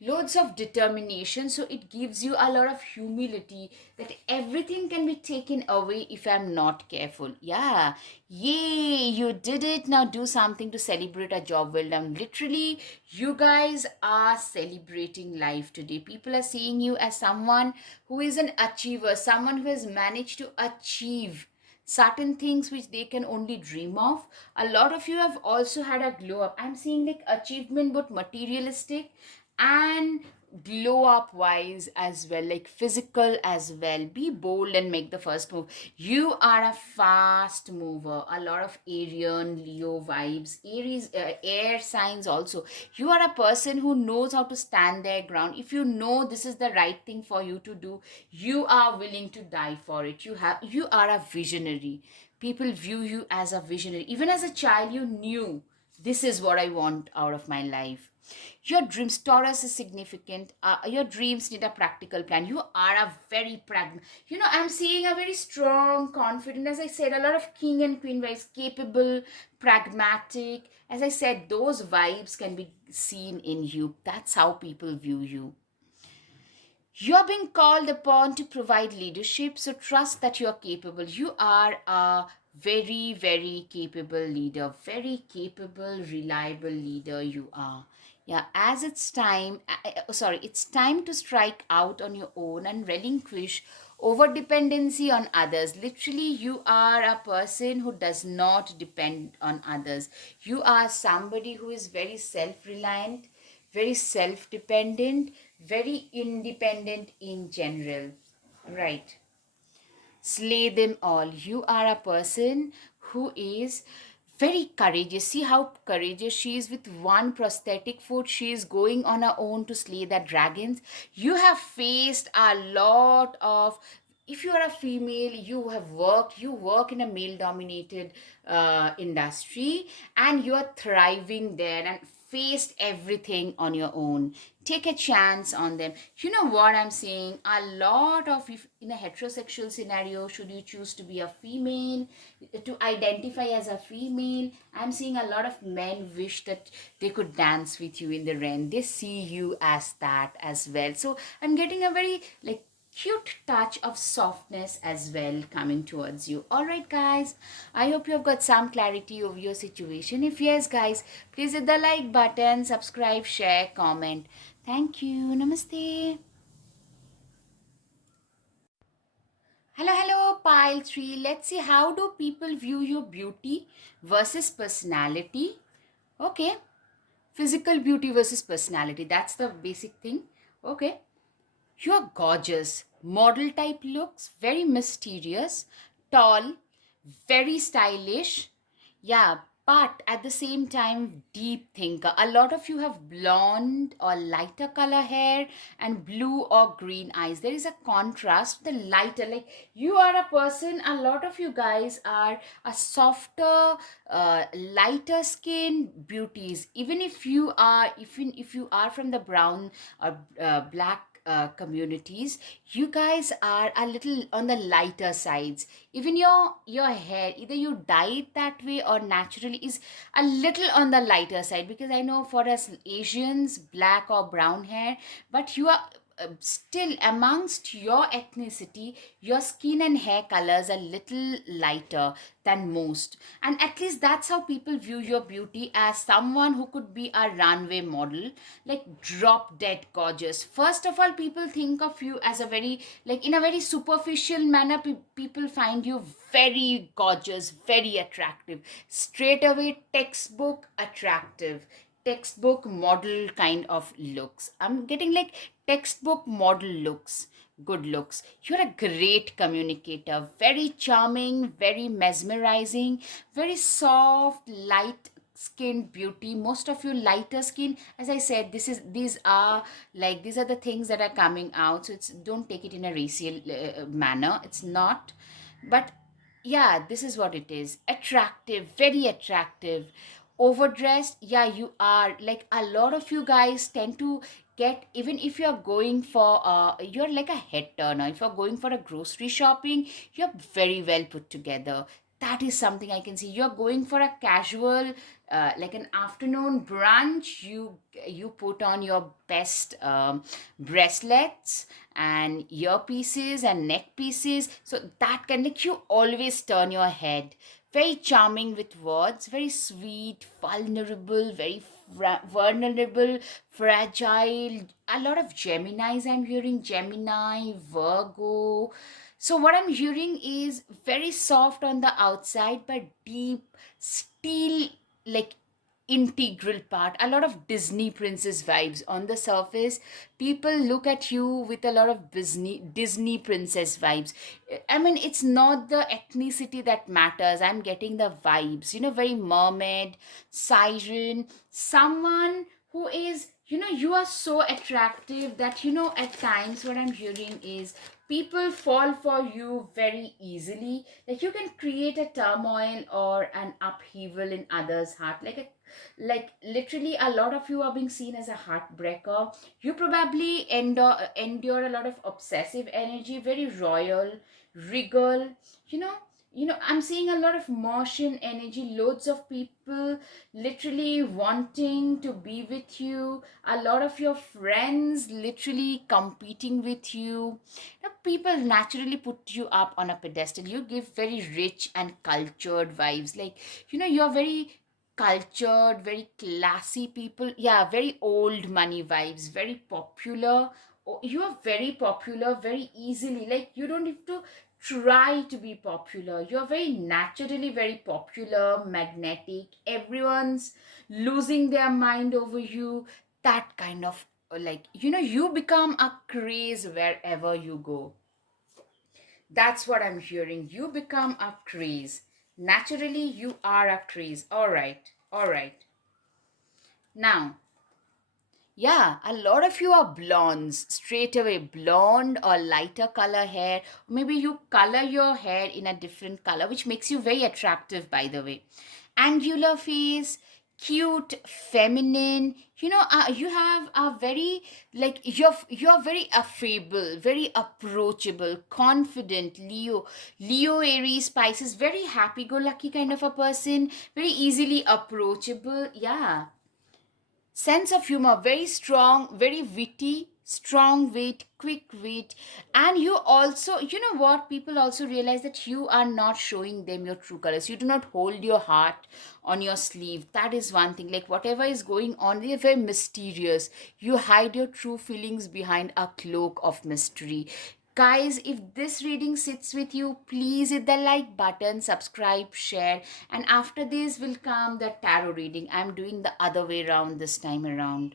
loads of determination. So it gives you a lot of humility that everything can be taken away if I'm not careful. Yeah, yay, you did it. Now do something to celebrate a job well done. Literally, you guys are celebrating life today. People are seeing you as someone who is an achiever, someone who has managed to achieve certain things which they can only dream of. A lot of you have also had a glow up. I'm seeing like achievement, but materialistic and glow up wise as well, like physical as well. Be bold and make the first move. You are a fast mover. A lot of Arian, Leo vibes, Aries, air signs also. You are a person who knows how to stand their ground. If you know this is the right thing for you to do, you are willing to die for it. You are a visionary. People view you as a visionary. Even as a child, you knew this is what I want out of my life. Your dreams, Taurus, is significant. Your dreams need a practical plan. You are a very I'm seeing a very strong, confident, as I said, a lot of king and queen vibes, capable, pragmatic. As I said, those vibes can be seen in you. That's how people view you. You're being called upon to provide leadership, so trust that you're capable. You are a very, very capable leader, very capable, reliable leader. You are. Yeah, as it's time, it's time to strike out on your own and relinquish over dependency on others. Literally, you are a person who does not depend on others. You are somebody who is very self reliant, very self dependent, very independent in general. Right. Slay them all. You are a person who is very courageous. See how courageous she is. With one prosthetic foot, she is going on her own to slay the dragons. You have faced a lot of, if you are a female, you work in a male dominated industry, and you are thriving there and faced everything on your own. Take a chance on them. You know what I'm saying? A lot of, if in a heterosexual scenario, should you choose to be a female, to identify as a female, I'm seeing a lot of men wish that they could dance with you in the rain. They see you as that as well. So I'm getting a very like cute touch of softness as well coming towards you. All right, guys, I hope you have got some clarity over your situation. If yes, guys, please hit the like button, subscribe, share, comment. Thank you. Namaste. Hello, pile 3. Let's see, how do people view your beauty versus personality? Okay, physical beauty versus personality. That's the basic thing. Okay, you're gorgeous. Model type looks, very mysterious, tall, very stylish. Yeah, but at the same time, deep thinker. A lot of you have blonde or lighter color hair and blue or green eyes. There is a contrast, the lighter. Like, you are a person, a lot of you guys are a softer, lighter skin beauties. Even if you are from the brown or black communities, you guys are a little on the lighter sides. Even your hair, either you dye it that way or naturally, is a little on the lighter side, because I know for us Asians, black or brown hair, but you are still amongst your ethnicity, your skin and hair colors are little lighter than most. And at least that's how people view your beauty, as someone who could be a runway model, like drop dead gorgeous. First of all, people think of you as a very, like, in a very superficial manner. People find you very gorgeous, very attractive, straight away textbook attractive, textbook model kind of looks. I'm getting like textbook model looks, good looks. You're a great communicator, very charming, very mesmerizing, very soft, light skin beauty. Most of you lighter skin, as I said, these are the things that are coming out. So it's, don't take it in a racial manner. It's not, but yeah, this is what it is. Attractive, very attractive, Overdressed, yeah, you are. Like a lot of you guys tend to get, even if you're going for you're like a head turner, if you're going for a grocery shopping, you're very well put together. That is something I can see. You're going for a casual like an afternoon brunch, you put on your best bracelets and earpieces and neck pieces, so that can, like, you always turn your head. Very charming with words, very sweet, vulnerable, very vulnerable, fragile. A lot of Geminis I'm hearing, Gemini, Virgo. So what I'm hearing is very soft on the outside, but deep, still, like, integral part. A lot of Disney princess vibes on the surface. People look at you with a lot of Disney princess vibes. I mean, it's not the ethnicity that matters. I'm getting the vibes, very mermaid, siren, someone who is, you are so attractive that, at times what I'm hearing is people fall for you very easily. Like, you can create a turmoil or an upheaval in others' heart. Like literally, a lot of you are being seen as a heartbreaker. You probably endure a lot of obsessive energy, very royal, regal, you know I'm seeing a lot of motion energy, loads of people literally wanting to be with you, a lot of your friends literally competing with you. People naturally put you up on a pedestal. You give very rich and cultured vibes. Like, you're very cultured, very classy people. Yeah, very old money vibes, very popular. You are very popular very easily. Like, you don't have to try to be popular. You're very naturally very popular, magnetic. Everyone's losing their mind over you. That kind of, like, you become a craze wherever you go. That's what I'm hearing. You become a craze. Naturally, you are a craze. All right. All right. Now, yeah, a lot of you are blondes, straight away blonde or lighter color hair. Maybe you color your hair in a different color, which makes you very attractive, by the way. Angular face, cute, feminine. You have a very, like, you're very affable, very approachable, confident. Leo, Aries, Pisces, very happy-go-lucky kind of a person, very easily approachable. Yeah, sense of humor, very strong, very witty, strong wit, quick wit. And you also, what, people also realize that you are not showing them your true colors. You do not hold your heart on your sleeve. That is one thing. Like, whatever is going on, they are very mysterious. You hide your true feelings behind a cloak of mystery. Guys, if this reading sits with you, please hit the like button, subscribe, share. And after this will come the tarot reading. I'm doing the other way around this time around.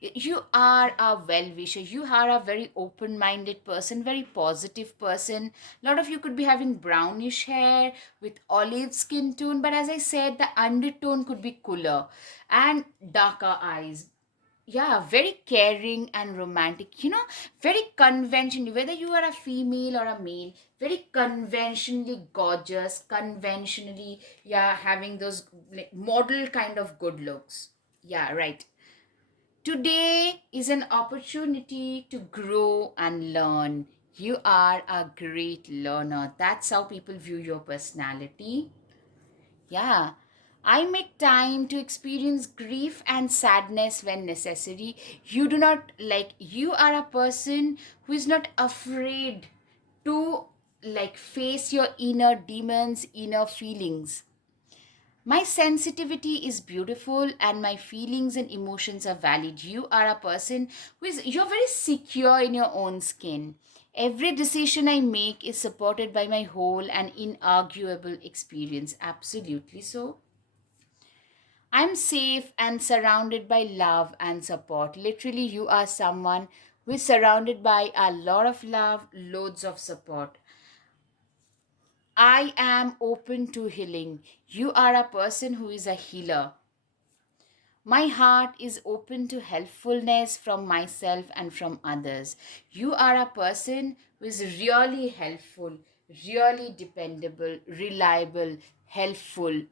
You are a well wisher. You are a very open minded person, very positive person. A lot of you could be having brownish hair with olive skin tone, but as I said, the undertone could be cooler and darker eyes. Yeah, very caring and romantic, very conventional, whether you are a female or a male, very conventionally gorgeous, conventionally, yeah, having those, like, model kind of good looks. Yeah, right. Today is an opportunity to grow and learn. You are a great learner. That's how people view your personality. Yeah, I make time to experience grief and sadness when necessary. You do not, like, you are a person who is not afraid to, like, face your inner demons, inner feelings. My sensitivity is beautiful and my feelings and emotions are valid. You are a person you're very secure in your own skin. Every decision I make is supported by my whole and inarguable experience. Absolutely so. I'm safe and surrounded by love and support. Literally, you are someone who is surrounded by a lot of love, loads of support. I am open to healing. You are a person who is a healer. My heart is open to helpfulness from myself and from others. You are a person who is really helpful, really dependable, reliable, helpful.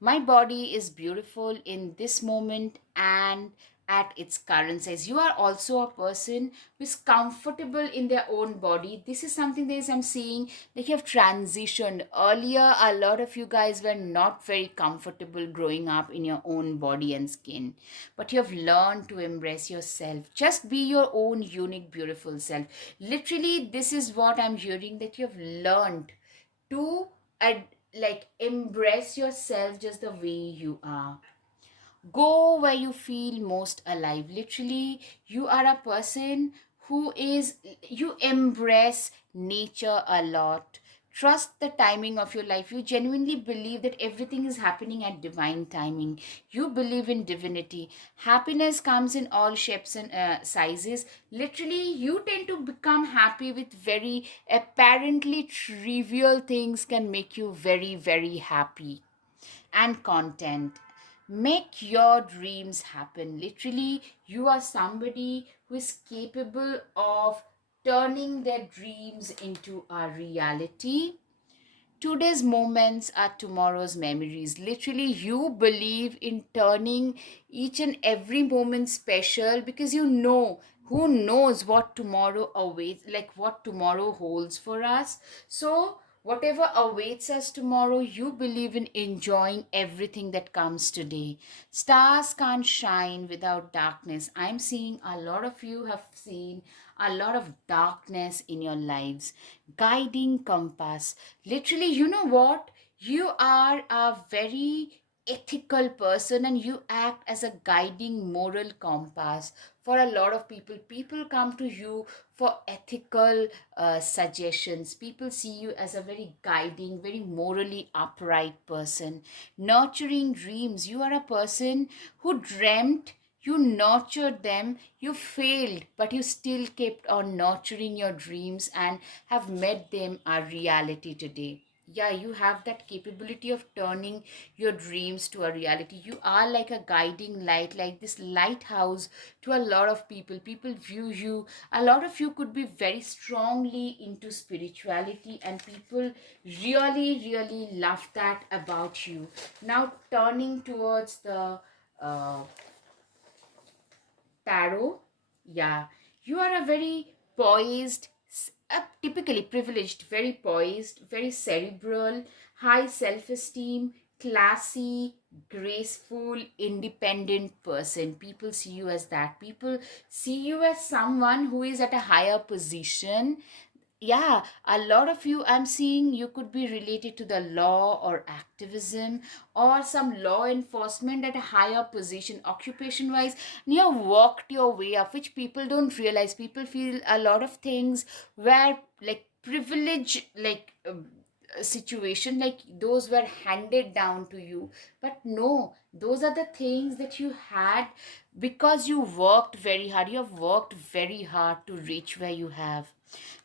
My body is beautiful in this moment and at its current size. You are also a person who is comfortable in their own body. This is something that is I'm seeing that you have transitioned. Earlier, a lot of you guys were not very comfortable growing up in your own body and skin, but you have learned to embrace yourself. Just be your own unique, beautiful self. Literally, this is what I'm hearing, that you have learned to like embrace yourself just the way you are. Go where you feel most alive. Literally, you are a person who is, you embrace nature a lot. Trust the timing of your life. You genuinely believe that everything is happening at divine timing. You believe in divinity. Happiness comes in all shapes and sizes. Literally, you tend to become happy with very apparently trivial things, can make you very, very happy and content. Make your dreams happen. Literally, you are somebody who is capable of turning their dreams into a reality. Today's moments are tomorrow's memories. Literally, you believe in turning each and every moment special, because you know, who knows what tomorrow awaits, like what tomorrow holds for us. So whatever awaits us tomorrow, you believe in enjoying everything that comes today. Stars can't shine without darkness. I'm seeing a lot of you have seen a lot of darkness in your lives. Guiding compass. Literally, you know what? You are a very ethical person and you act as a guiding moral compass for a lot of people. People come to you for ethical suggestions. People see you as a very guiding, very morally upright person. Nurturing dreams. You are a person who dreamt, you nurtured them, you failed, but you still kept on nurturing your dreams and have made them a reality today. Yeah, you have that capability of turning your dreams to a reality. You are like a guiding light, like this lighthouse to a lot of people. People view you, a lot of you could be very strongly into spirituality, and people really, really love that about you. Now, turning towards the uh, tarot. Yeah, you are a very poised, typically privileged, very poised, very cerebral, high self esteem, classy, graceful, independent person. People see you as that. People see you as someone who is at a higher position. Yeah, a lot of you, I'm seeing, you could be related to the law or activism or some law enforcement at a higher position, occupation wise. You have walked your way up, which people don't realize. People feel a lot of things where, like, privilege, like, situation, like those were handed down to you, but no, those are the things that you had because you worked very hard. You have worked very hard to reach where you have.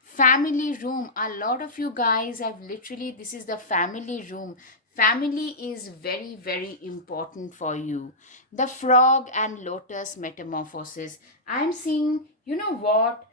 Family room. A lot of you guys have literally, this is the family room. Family is very, very important for you. The frog and lotus metamorphosis. I'm seeing, you know what,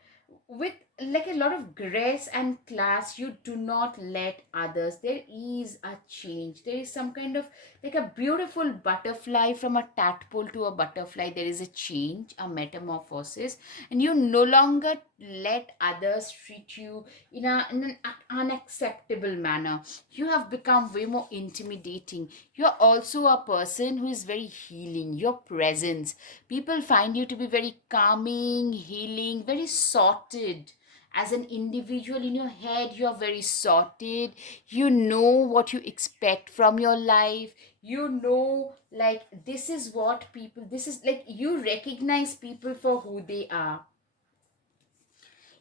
with like a lot of grace and class, you do not let others, there is a change, there is some kind of, like a beautiful butterfly, from a tadpole to a butterfly, there is a change, a metamorphosis, and you no longer let others treat you in an unacceptable manner. You have become way more intimidating. You're also a person who is very healing. Your presence, people find you to be very calming, healing, very sorted. As an individual in your head, you are very sorted. You know what you expect from your life. You know, like, this is what people, this is like, you recognize people for who they are.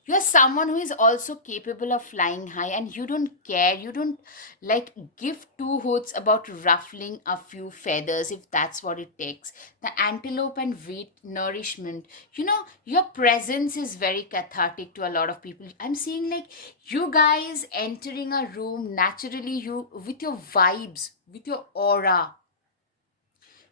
You're someone who is also capable of flying high, and you don't care, you don't like give two hoots about ruffling a few feathers if that's what it takes. The antelope and wheat nourishment, you know, your presence is very cathartic to a lot of people. I'm seeing, like, you guys entering a room naturally, you with your vibes, with your aura,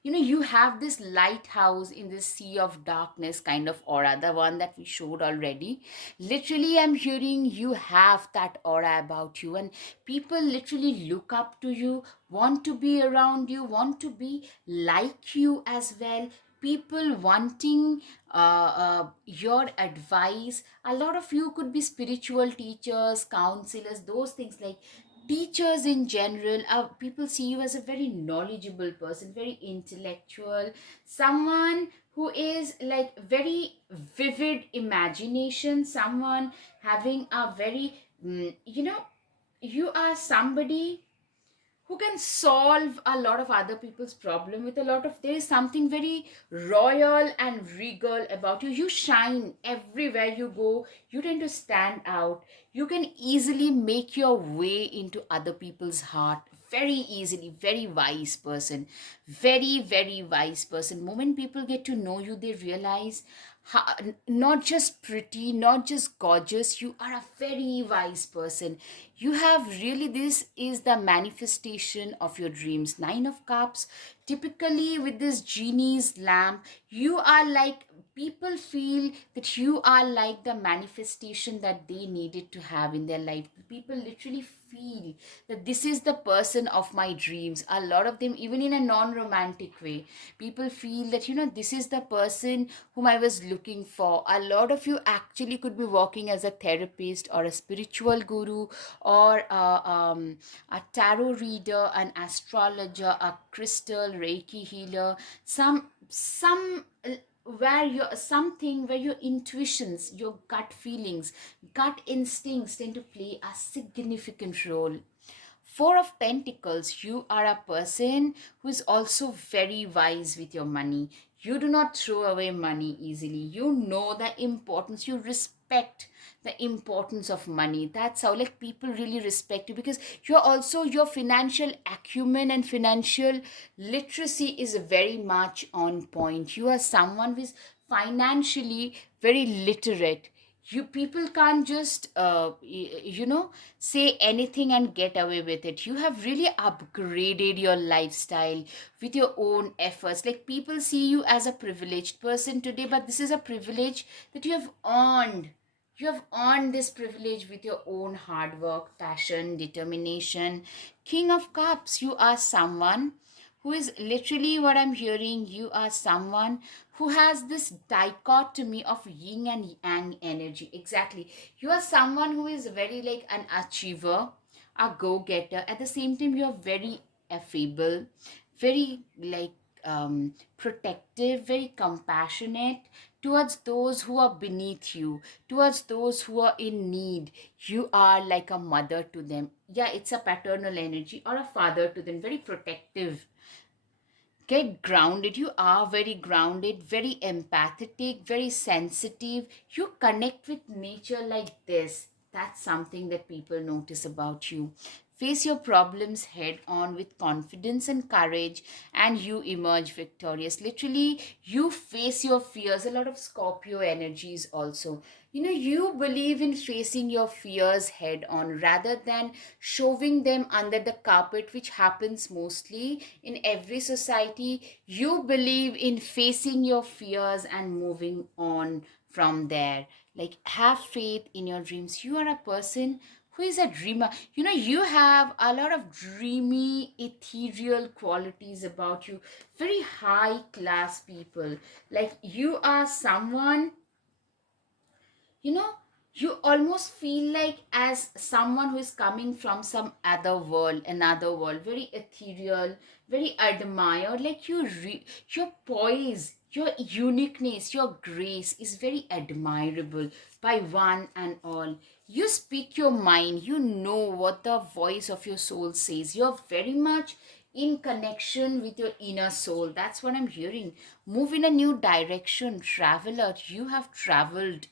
You have this lighthouse in this sea of darkness kind of aura, the one that we showed already. Literally, I'm hearing you have that aura about you, and people literally look up to you, want to be around you, want to be like you as well. People wanting your advice. A lot of you could be spiritual teachers, counselors, those things, like teachers in general. People see you as a very knowledgeable person, very intellectual, someone who is like very vivid imagination, someone having a very you are somebody who can solve a lot of other people's problem with a lot of, there is something very royal and regal about you. You shine everywhere you go, you tend to stand out, you can easily make your way into other people's heart very easily. Very wise person, very very wise person. Moment people get to know you, they realize not just pretty, not just gorgeous, you are a very wise person. You have really, this is the manifestation of your dreams. Nine of Cups, typically with this genie's lamp, you are like, people feel that you are like the manifestation that they needed to have in their life. People literally feel that this is the person of my dreams. A lot of them, even in a non-romantic way, people feel that this is the person whom I was looking for. A lot of you actually could be working as a therapist or a spiritual guru, or a tarot reader, an astrologer, a crystal reiki healer, some where your something where your intuitions, your gut feelings, gut instincts tend to play a significant role. Four of Pentacles, you are a person who is also very wise with your money. You do not throw away money easily. You know the importance, you respect the importance of money. That's how, like, people really respect you, because you're also, your financial acumen and financial literacy is very much on point. You are someone who is financially very literate. You people can't just say anything and get away with it. You have really upgraded your lifestyle with your own efforts. Like, people see you as a privileged person today, but this is a privilege that you have earned. You have earned this privilege with your own hard work, passion, determination. King of Cups, you are someone who is literally, what I'm hearing, you are someone who has this dichotomy of yin and yang energy. Exactly. You are someone who is very like an achiever, a go getter. At the same time, you are very affable, very like protective, very compassionate towards those who are beneath you, towards those who are in need. You are like a mother to them. Yeah, it's a paternal energy, or a father to them, very protective. Get grounded. You are very grounded, very empathetic, very sensitive. You connect with nature like this. That's something that people notice about you. Face your problems head on with confidence and courage, and you emerge victorious. Literally, you face your fears. A lot of Scorpio energies also. You believe in facing your fears head on rather than shoving them under the carpet, which happens mostly in every society. You believe in facing your fears and moving on from there. Like, have faith in your dreams. You are a person who is a dreamer. You have a lot of dreamy, ethereal qualities about you. Very high class people. Like, you are someone, you know you almost feel like as someone who is coming from some other world, another world, very ethereal, very admired. Like, your poise, your uniqueness, your grace is very admirable by one and all. You speak your mind, you know what the voice of your soul says. You're very much in connection with your inner soul. That's what I'm hearing. Move in a new direction, traveler. You have traveled.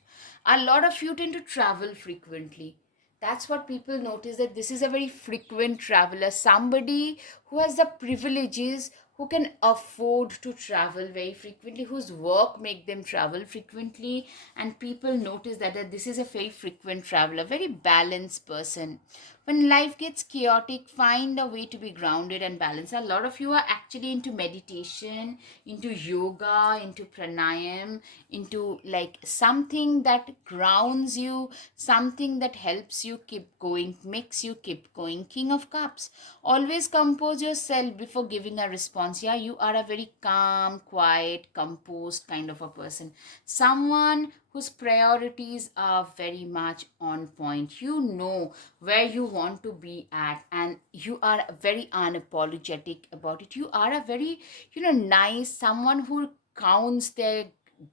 A lot of you tend to travel frequently. That's what people notice, that this is a very frequent traveler, somebody who has the privileges, who can afford to travel very frequently, whose work make them travel frequently, and people notice that this is a very frequent traveler, very balanced person. When life gets chaotic, find a way to be grounded and balanced. A lot of you are actually into meditation, into yoga, into pranayam, into like something that grounds you, something that helps you keep going, makes you keep going. King of Cups, always compose yourself before giving a response. Yeah, you are a very calm, quiet, composed kind of a person, someone whose priorities are very much on point. You know where you want to be at, and you are very unapologetic about it. You are a very, nice someone who counts their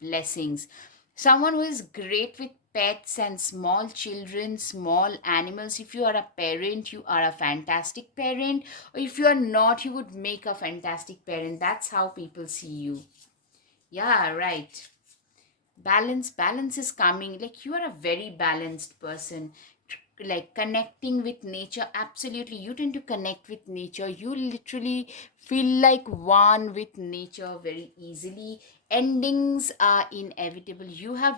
blessings, someone who is great with pets and small children, small animals. If you are a parent, you are a fantastic parent, or if you are not, you would make a fantastic parent. That's how people see you. Yeah, right. Balance is coming. Like, you are a very balanced person, like connecting with nature. Absolutely, you tend to connect with nature. You literally feel like one with nature very easily. Endings are inevitable. You had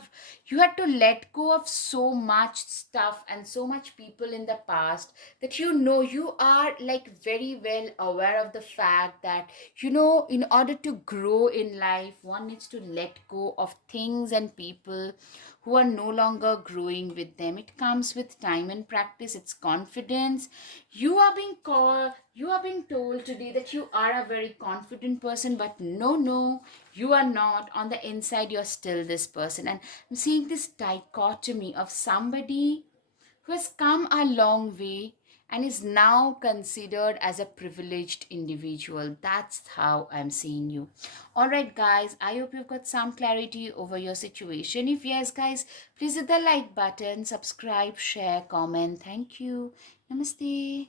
to let go of so much stuff and so much people in the past, that you are like very well aware of the fact that, in order to grow in life, one needs to let go of things and people who are no longer growing with them. It comes with time and practice. It's confidence. You are being told today that you are a very confident person, but no, you are not. On the inside, you're still this person. And I'm seeing this dichotomy of somebody who has come a long way and is now considered as a privileged individual. That's how I'm seeing you. All right, guys, I hope you've got some clarity over your situation. If yes, guys, please hit the like button, subscribe, share, comment. Thank you. Namaste.